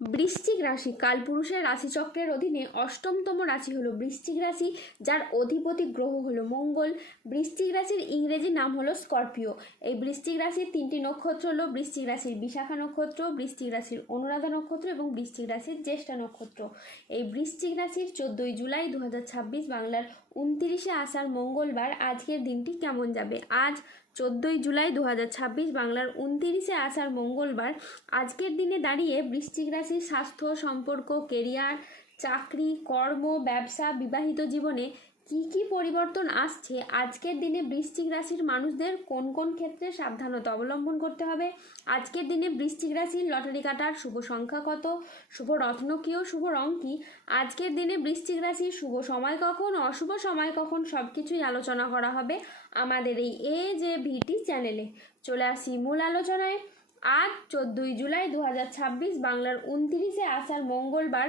বৃশ্চিক রাশি কালপুরুষের রাশিচক্রের অধীনে অষ্টমতম রাশি হলো বৃশ্চিক রাশি, যার অধিপতি গ্রহ হলো মঙ্গল। বৃশ্চিক রাশির ইংরেজি নাম হলো স্করপিও। এই বৃশ্চিক রাশির তিনটি নক্ষত্র হলো বৃশ্চিক রাশির বিশাখা নক্ষত্র, বৃশ্চিক রাশির অনুরাধা নক্ষত্র এবং বৃশ্চিক রাশির জ্যেষ্ঠা নক্ষত্র। এই বৃশ্চিক রাশির 14ই জুলাই 2026 বাংলার 29শে আষাঢ় মঙ্গলবার আজকের দিনটি কেমন যাবে? আজ 14ই জুলাই 2026 বাংলার 29শে আষাঢ় মঙ্গলবার আজকের দিনে দাঁড়িয়ে বৃশ্চিক রাশির স্বাস্থ্য, সম্পর্ক, কেরিয়ার, চাকরি, কর্ম, ব্যবসা, বিবাহিত জীবনে কি কি পরিবর্তন আসছে, আজকের দিনে বৃশ্চিক রাশির মানুষদের কোন কোন ক্ষেত্রে সাবধানতা অবলম্বন করতে হবে, আজকের দিনে বৃশ্চিক রাশির লটারি কাটার শুভ সংখ্যা কত, শুভ রত্ন কী ও শুভ রং কী, আজকের দিনে বৃশ্চিক রাশির শুভ সময় কখন, অশুভ সময় কখন, সব কিছুই আলোচনা করা হবে আমাদের এই AJVT চ্যানেলে। চলে আসি মূল আলোচনায়। আজ 14ই জুলাই 2026 বাংলার 29শে আষাঢ় মঙ্গলবার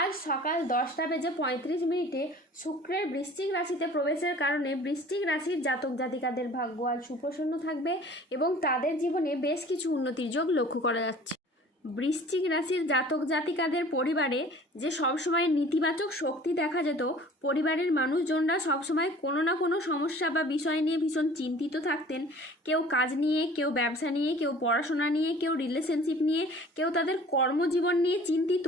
আজ সকাল 10:35 শুক্রের বৃশ্চিক রাশিতে প্রবেশের কারণে বৃশ্চিক রাশির জাতক জাতিকাদের ভাগ্য আজ সুপ্রসন্ন থাকবে এবং তাদের জীবনে বেশ কিছু উন্নতির যোগ লক্ষ্য করা যাচ্ছে। বৃশ্চিক রাশির জাতক জাতিকাদের পরিবারে যে সবসময় নেতিবাচক শক্তি দেখা যেত, পরিবারের মানুষজনরা সবসময় কোনো না কোনো সমস্যা বা বিষয় নিয়ে ভীষণ চিন্তিত থাকতেন। কেউ কাজ নিয়ে, কেউ ব্যবসা নিয়ে, কেউ পড়াশোনা নিয়ে, কেউ রিলেশনশিপ নিয়ে, কেউ তাদের কর্মজীবন নিয়ে চিন্তিত।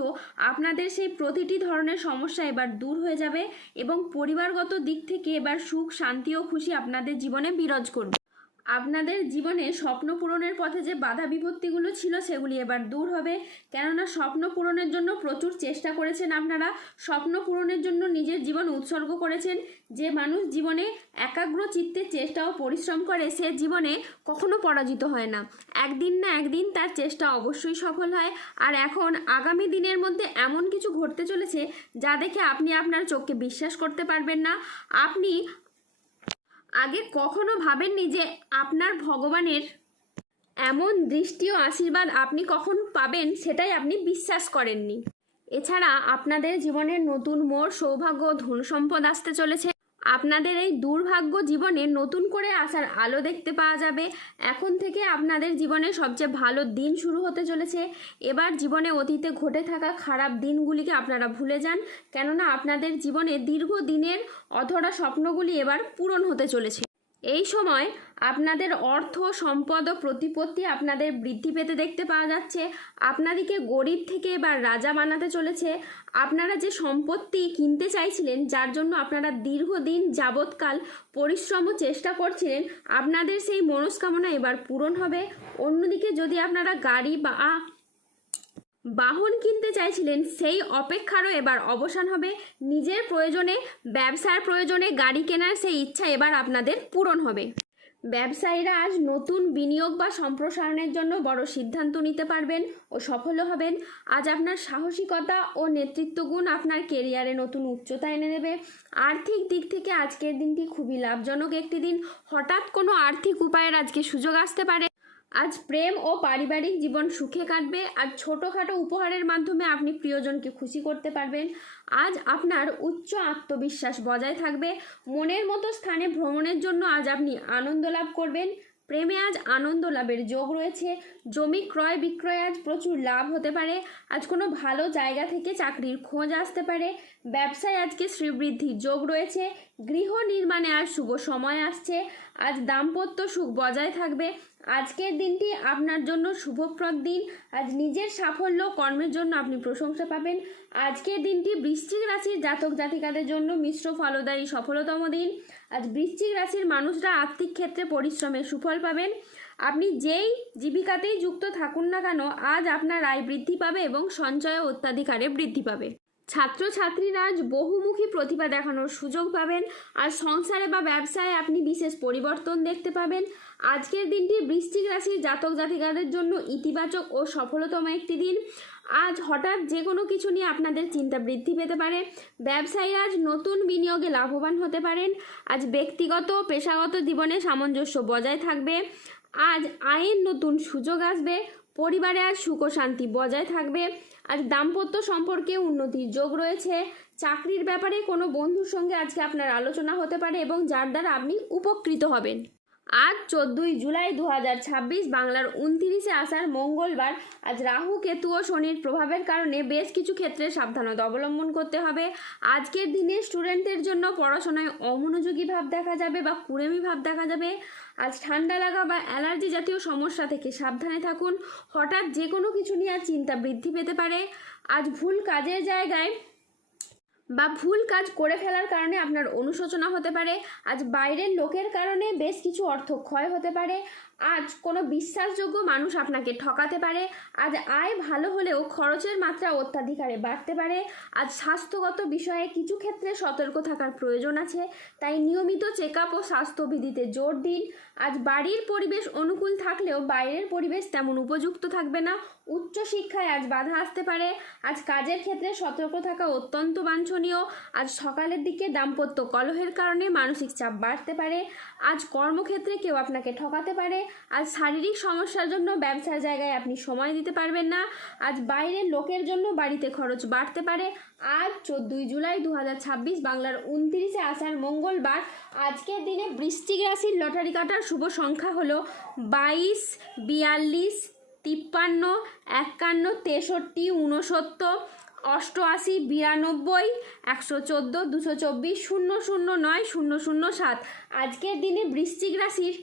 আপনাদের সেই প্রতিটি ধরনের সমস্যা এবার দূর হয়ে যাবে এবং পরিবারগত দিক থেকে এবার সুখ, শান্তি ও খুশি আপনাদের জীবনে বিরাজ করবে। আপনাদের জীবনে স্বপ্ন পূরণের পথে যে বাধা বিপত্তিগুলো ছিল সেগুলি এবার দূর হবে, কেননা স্বপ্ন পূরণের জন্য প্রচুর চেষ্টা করেছেন আপনারা, স্বপ্ন পূরণের জন্য নিজের জীবন উৎসর্গ করেছেন। যে মানুষ জীবনে একাগ্র চিত্তে চেষ্টা ও পরিশ্রম করে সে জীবনে কখনো পরাজিত হয় না, একদিন না একদিন তার চেষ্টা অবশ্যই সফল হয়। আর এখন আগামী দিনের মধ্যে এমন কিছু ঘটতে চলেছে যা দেখে আপনি আপনার চোখকে বিশ্বাস করতে পারবেন না। আপনি আগে কখনো ভাবেননি যে আপনার ভগবানের এমন দৃষ্টি ও আশীর্বাদ আপনি কখন পাবেন, সেটাই আপনি বিশ্বাস করেননি। এছাড়া আপনাদের জীবনের নতুন মোড়, সৌভাগ্য, ধন সম্পদ আসতে চলেছে। আপনাদের এই দুর্ভাগ্য জীবনে নতুন করে আসার আলো দেখতে পাওয়া যাবে। এখন থেকে আপনাদের জীবনে সবচেয়ে ভালো দিন শুরু হতে চলেছে। এবার জীবনে অতীতে ঘটে থাকা খারাপ দিনগুলিকে আপনারা ভুলে যান, কেননা আপনাদের জীবনে দীর্ঘদিনের অধরা স্বপ্নগুলি এবার পূরণ হতে চলেছে। এই সময় আপনাদের অর্থ, সম্পদ ও প্রতিপত্তি আপনাদের বৃদ্ধি পেতে দেখতে পাওয়া যাচ্ছে। আপনাদেরকে গরিব থেকে এবার রাজা বানাতে চলেছে। আপনারা যে সম্পত্তি কিনতে চাইছিলেন, যার জন্য আপনারা দীর্ঘদিন যাবৎকাল পরিশ্রম ও চেষ্টা করছিলেন, আপনাদের সেই মনস্কামনা এবার পূরণ হবে। অন্যদিকে যদি আপনারা গাড়ি বা বাহন কিনতে চাইছিলেন, সেই অপেক্ষারও এবার অবসান হবে। নিজের প্রয়োজনে, ব্যবসার প্রয়োজনে গাড়ি কেনার সেই ইচ্ছা এবার আপনাদের পূরণ হবে। ব্যবসায়ীরা আজ নতুন বিনিয়োগ বা সম্প্রসারণের জন্য বড় সিদ্ধান্ত নিতে পারবেন ও সফল হবেন। আজ আপনার সাহসিকতা ও নেতৃত্ব গুণ আপনার কেরিয়ারে নতুন উচ্চতা এনে দেবে। আর্থিক দিক থেকে আজকের দিনটি খুবই লাভজনক একটি দিন। হঠাৎ কোনো আর্থিক উপায়ের আজকে সুযোগ আসতে পারে। আজ প্রেম ও পারিবারিক জীবন সুখে কাটবে। আজ ছোটোখাটো উপহারের মাধ্যমে আপনি প্রিয়জনকে খুশি করতে পারবেন। আজ আপনার উচ্চ আত্মবিশ্বাস বজায় থাকবে। মনের মতো স্থানে ভ্রমণের জন্য আজ আপনি আনন্দ লাভ করবেন। প্রেমে আজ আনন্দ লাভের যোগ রয়েছে। জমি ক্রয় বিক্রয় আজ প্রচুর লাভ হতে পারে। আজ কোনো ভালো জায়গা থেকে চাকরির খোঁজ আসতে পারে। ব্যবসায় আজকে শ্রীবৃদ্ধির যোগ রয়েছে। গৃহ নির্মাণে আজ শুভ সময় আসছে। আজ দাম্পত্য সুখ বজায় থাকবে। আজকের দিনটি আপনার জন্য শুভপ্রদ দিন। আজ নিজের সাফল্য কর্মের জন্য আপনি প্রশংসা পাবেন। আজকের দিনটি বৃশ্চিক রাশির জাতক জাতিকাদের জন্য মিশ্র ফলদায়ী সফলতম দিন। আজ বৃশ্চিক রাশির মানুষরা আর্থিক ক্ষেত্রে পরিশ্রমের সুফল পাবেন। আপনি যেই জীবিকাতেই যুক্ত থাকুন না কেন, আজ আপনার আয় বৃদ্ধি পাবে এবং সঞ্চয় অত্যাধিক হারে বৃদ্ধি পাবে। ছাত্রছাত্রীরা আজ বহুমুখী প্রতিভা দেখানোর সুযোগ পাবেন। আজ সংসারে বা ব্যবসায় আপনি বিশেষ পরিবর্তন দেখতে পাবেন। আজকের দিনটি বৃশ্চিক রাশির জাতক জাতিকাদের জন্য ইতিবাচক ও সফলতম একটি দিন। আজ হঠাৎ যে কোনো কিছু নিয়ে আপনাদের চিন্তা বৃদ্ধি পেতে পারে। ব্যবসায়ীরা আজ নতুন বিনিয়োগে লাভবান হতে পারেন। আজ ব্যক্তিগত ও পেশাগত জীবনে সামঞ্জস্য বজায় থাকবে। আজ আয়ের নতুন সুযোগ আসবে। পরিবারে আজ সুখ ও শান্তি বজায় থাকবে। আজ দাম্পত্য সম্পর্কে উন্নতির যোগ রয়েছে। চাকরির ব্যাপারে কোনো বন্ধুর সঙ্গে আজকে আপনার আলোচনা হতে পারে এবং যার দ্বারা আপনি উপকৃত হবেন। আজ 14ই জুলাই 2026 বাংলার 29শে আষাঢ় মঙ্গলবার। আজ রাহু কেতু ও শনির প্রভাবের কারণে বেশ কিছু ক্ষেত্রে সাবধানতা অবলম্বন করতে হবে। আজকের দিনে স্টুডেন্টদের জন্য পড়াশোনায় অমনোযোগী ভাব দেখা যাবে বা কুড়েমি ভাব দেখা যাবে। আজ ঠান্ডা লাগা বা অ্যালার্জি জাতীয় সমস্যা থেকে সাবধানে থাকুন। হঠাৎ যে কোনো কিছু নিয়ে চিন্তা বৃদ্ধি পেতে পারে। আজ ভুল কাজের জায়গায় বা ভুল কাজ করে ফেলার কারণে আপনার অনুশোচনা হতে পারে। আজ বাইরের লোকের কারণে বেশ কিছু অর্থ ক্ষয় হতে পারে। আজ কোনো বিশ্বাসযোগ্য মানুষ আপনাকে ঠকাতে পারে। আজ আয় ভালো হলেও খরচের মাত্রা অত্যাধিক হারে বাড়তে পারে। আজ স্বাস্থ্যগত বিষয়ে কিছু ক্ষেত্রে সতর্ক থাকার প্রয়োজন আছে, তাই নিয়মিত চেক আপ ও স্বাস্থ্যবিধিতে জোর দিন। আজ বাড়ির পরিবেশ অনুকূল থাকলেও বাইরের পরিবেশ তেমন উপযুক্ত থাকবে না। উচ্চশিক্ষায় আজ বাধা আসতে পারে। আজ কাজের ক্ষেত্রে সতর্ক থাকা অত্যন্ত বাঞ্ছনীয়। আজ সকালের দিকে দাম্পত্য কলহের কারণে মানসিক চাপ বাড়তে পারে। আজ কর্মক্ষেত্রে কেউ আপনাকে ঠকাতে পারে। আজ শারীরিক সমস্যার জন্য ব্যবসার জায়গায় আপনি সময় দিতে পারবেন না। আজ বাইরের লোকের জন্য বাড়িতে খরচ বাড়তে পারে। আজ 14ই জুলাই 2026 বাংলার 29শে আষাঢ় মঙ্গলবার। আজকের দিনে বৃশ্চিক রাশির লটারি কাটার শুভ সংখ্যা হলো 22, 42, 53, 51, 63, 69, 88, 92, 114, 224, 009, 007। আজকের দিনে বৃশ্চিক রাশির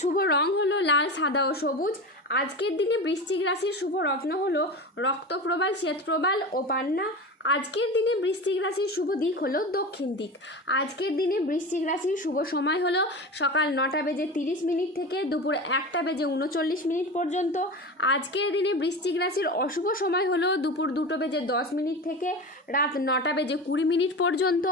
শুভ রং হলো লাল, সাদা ও সবুজ। আজকের দিনে বৃশ্চিক রাশির শুভ রত্ন হলো রক্তপ্রবাল, শ্বেতপ্রবাল ও পান্না। আজকের দিনে বৃশ্চিক রাশির শুভ দিক হলো দক্ষিণ দিক। আজকের দিনে বৃশ্চিক রাশির শুভ সময় হলো সকাল 9:30 থেকে দুপুর 1:39 পর্যন্ত। আজকের দিনে বৃশ্চিক রাশির অশুভ সময় হলো দুপুর 2:10 থেকে রাত 9:20 পর্যন্ত।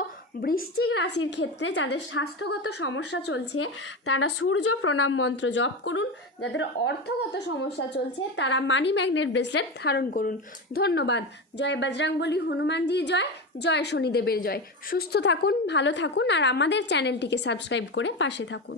বৃশ্চিক রাশির ক্ষেত্রে যাদের স্বাস্থ্যগত সমস্যা চলছে তারা সূর্য প্রণাম মন্ত্র জপ করুন। যাদের অর্থগত সমস্যা চলছে তারা মানি ম্যাগনেট ব্রেসলেট ধারণ করুন। ধন্যবাদ। জয় বজরংবলী, হনুমানজি জয়, জয় শনিদেবের জয়। সুস্থ থাকুন, ভালো থাকুন আর আমাদের চ্যানেলটিকে সাবস্ক্রাইব করে পাশে থাকুন।